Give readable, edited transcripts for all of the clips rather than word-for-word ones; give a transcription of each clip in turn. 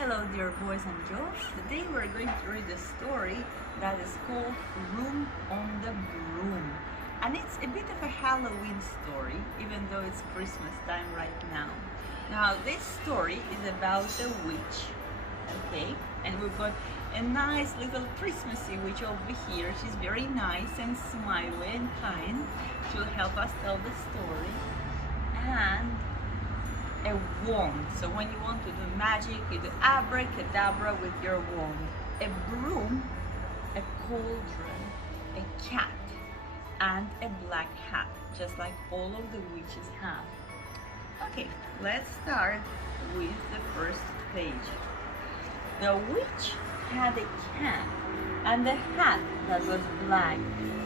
Hello dear boys and girls, today we're going to read a story that is called Room on the Broom. And it's a bit of a Halloween story, even though it's Christmas time right now. Now this story is about a witch, okay? And we've got a nice little Christmassy witch over here. She's very nice and smiley and kind. She'll help us tell the story. And a wand. So when you want to do magic, you do abracadabra with your wand. A broom, a cauldron, a cat, and a black hat, just like all of the witches have. Okay, let's start with the first page. The witch had a cat and a hat that was black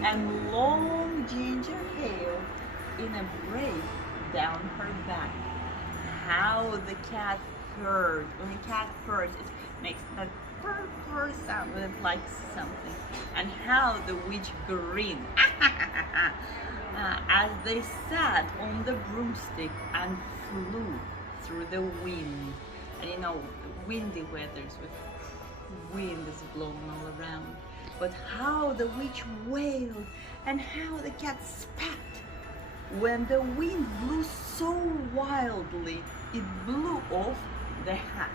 and long ginger hair in a braid down her back. How the cat purred. When a cat purrs, it makes that purr purr sound when it likes something. And how the witch grinned as they sat on the broomstick and flew through the wind. And you know, windy weathers with wind is blowing all around. But how the witch wailed and how the cat spat. When the wind blew so wildly, it blew off the hat.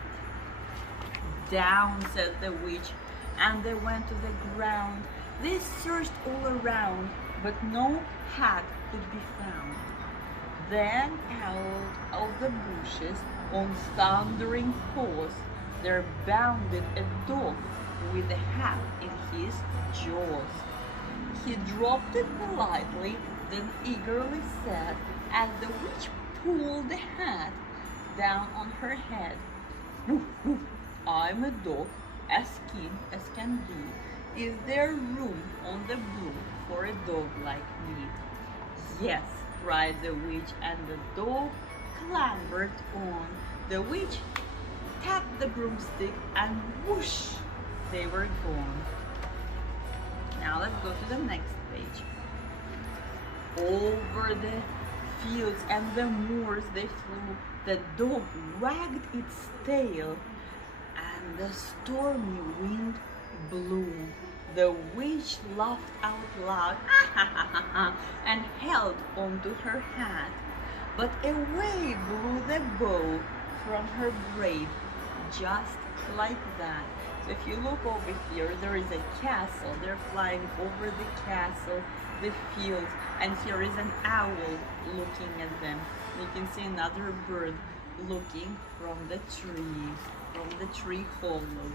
Down, said the witch, and they went to the ground. They searched all around, but no hat could be found. Then out of the bushes, on thundering paws, there bounded a dog with a hat in his jaws. He dropped it politely, then eagerly said, as the witch pulled the hat down on her head, "Woof, woof, I'm a dog, as keen as can be. Is there room on the broom for a dog like me?" "Yes," cried the witch, and the dog clambered on. The witch tapped the broomstick, and whoosh, they were gone. Now let's go to the next page. Over the fields and the moors they flew. The dog wagged its tail, and the stormy wind blew. The witch laughed out loud and held onto her hat. But away blew the bow from her braid, just like that. So if you look over here, there is a castle. They're flying over the castle, the fields, and here is an owl looking at them. You can see another bird looking from the tree hollow.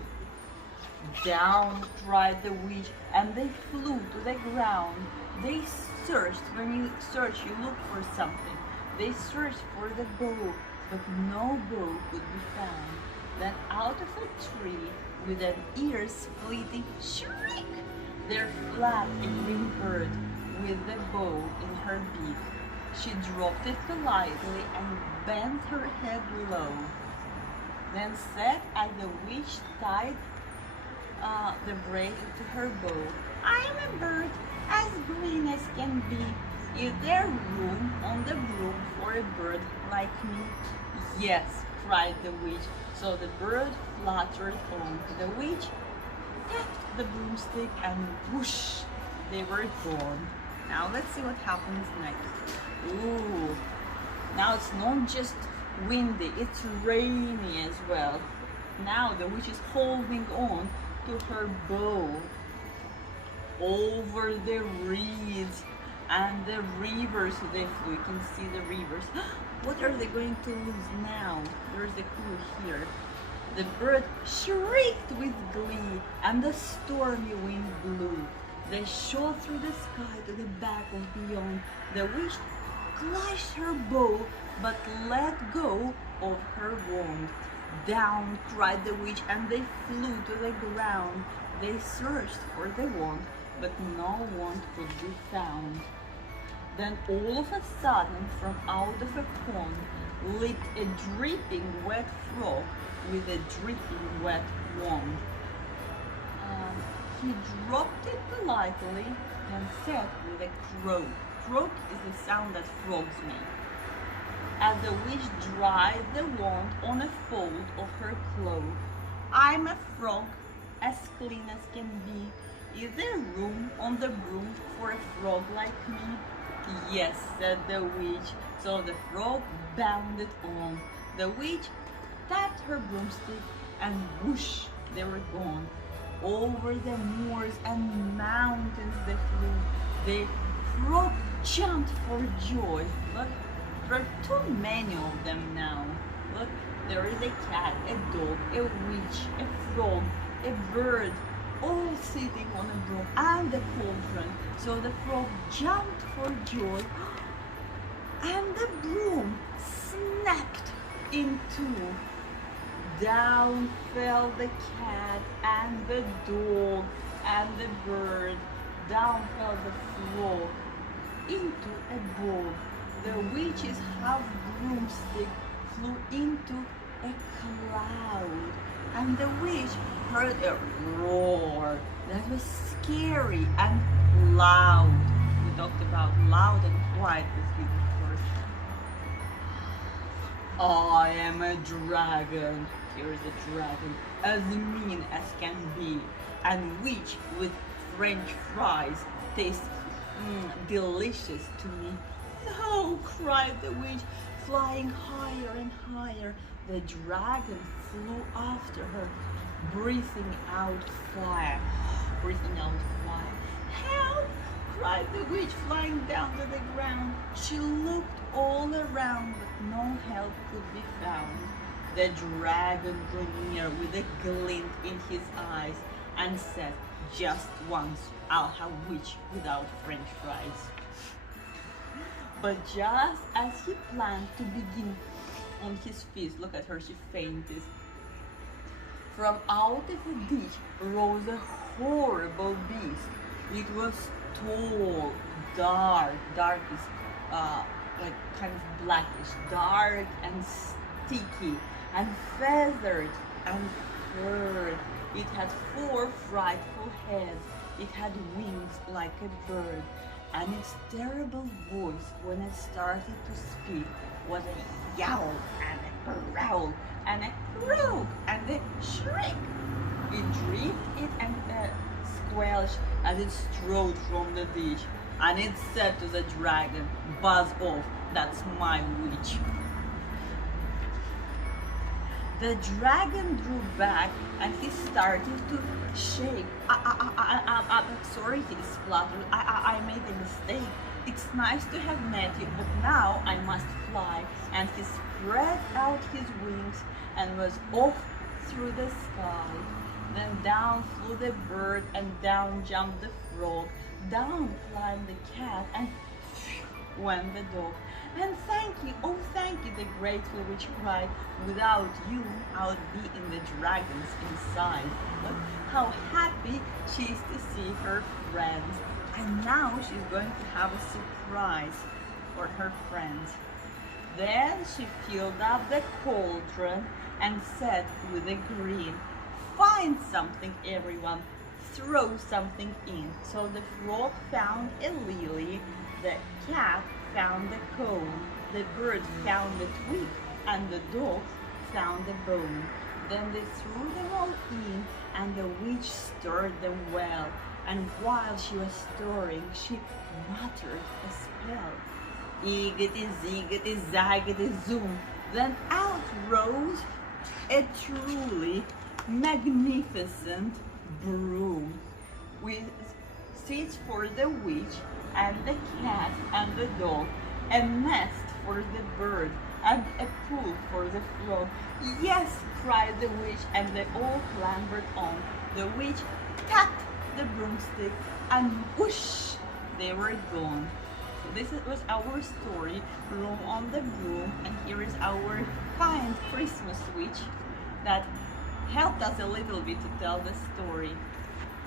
Down, cried the witch, and they flew to the ground. They searched. When you search, you look for something. They searched for the bow, but no bow could be found. Then out of a tree, with an ear-splitting shriek, there flapped a green bird with the bow in her beak. She dropped it politely and bent her head low. Then said, as the witch tied the braid to her bow, "I'm a bird as green as can be. Is there room on the broom for a bird like me?" "Yes," cried the witch. So the bird fluttered on. The witch tapped the broomstick, and whoosh, they were gone. Now let's see what happens next. Ooh, now it's not just windy, it's rainy as well. Now the witch is holding on to her bow over the reeds and the rivers they flew. You can see the rivers. What are they going to lose now? There's a clue here. The bird shrieked with glee, and the stormy wind blew. They shot through the sky to the back of beyond. The witch clashed her bow, but let go of her wand. Down, cried the witch, and they flew to the ground. They searched for the wand, but no wand could be found. Then all of a sudden, from out of a pond, leaped a dripping wet frog with a dripping wet wand. He dropped it politely and said with a croak. Croak is the sound that frogs make. As the witch dried the wand on a fold of her cloak, I'm a frog, as clean as can be. Is there room on the broom for a frog like me? Yes, said the witch. So the frog bounded on. The witch tapped her broomstick and whoosh, they were gone. Over the moors and mountains they flew. The frog jumped for joy. Look, there are too many of them now. Look, there is a cat, a dog, a witch, a frog, a bird, all sitting on a broom and a cauldron. So the frog jumped for joy and the broom snapped in two. Down fell the cat and the dog and the bird. Down fell the frog into a bowl. The witch's half broomstick flew into a cloud, and the witch heard a roar that was scary and loud. We talked about loud and quiet this week first. I am a dragon. Here's a dragon, as mean as can be, and which with French fries tastes delicious to me. No, cried the witch, flying higher and higher. The dragon flew after her, breathing out fire. Breathing out fire. Help! Cried the witch, flying down to the ground. She looked all around, but no help could be found. The dragon drew near with a glint in his eyes and said, just once, I'll have witch without French fries. But just as he planned to begin on his feast, look at her, she fainted. From out of the ditch rose a horrible beast. It was tall, dark is like kind of blackish, dark and sticky, and feathered and furred. It had 4 frightful heads. It had wings like a bird, and its terrible voice, when it started to speak, was a yowl and a growl and a croak and a shriek. It dripped it and squelched as it strode from the ditch, and it said to the dragon, "Buzz off, that's my witch." The dragon drew back and he started to shake. Sorry, he spluttered. I made a mistake. It's nice to have met you, but now I must fly. And he spread out his wings and was off through the sky. Then down flew the bird and down jumped the frog. Down climbed the cat and went the dog. And thank you, oh thank you, the grateful witch cried. Without you, I would be in the dragon's inside. But how happy she is to see her friends. And now she's going to have a surprise for her friends. Then she filled up the cauldron and said with a grin, "Find something, everyone, throw something in." So the frog found a lily, the cat found the cone, the bird found the twig, and the dog found the bone. Then they threw them all in, and the witch stirred them well. And while she was stirring, she muttered a spell. Eegity, ziggity, zaggity, zoom. Then out rose a truly magnificent broom with seats for the witch and the cat and the dog, a nest for the bird, and a pool for the frog. "Yes," cried the witch, and they all clambered on. The witch tapped the broomstick, and whoosh, they were gone. So this was our story, Room on the Broom, and here is our kind Christmas witch that helped us a little bit to tell the story.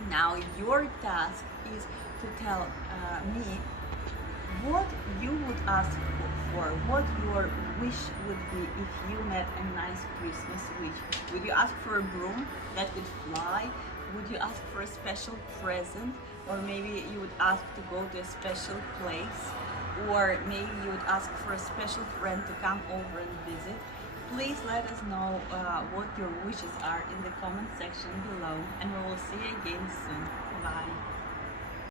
Now your task is to tell me what you would ask for, what your wish would be if you met a nice Christmas witch. Would you ask for a broom that could fly? Would you ask for a special present? Or maybe you would ask to go to a special place? Or maybe you would ask for a special friend to come over and visit? Please let us know what your wishes are in the comment section below, and we will see you again soon. Bye.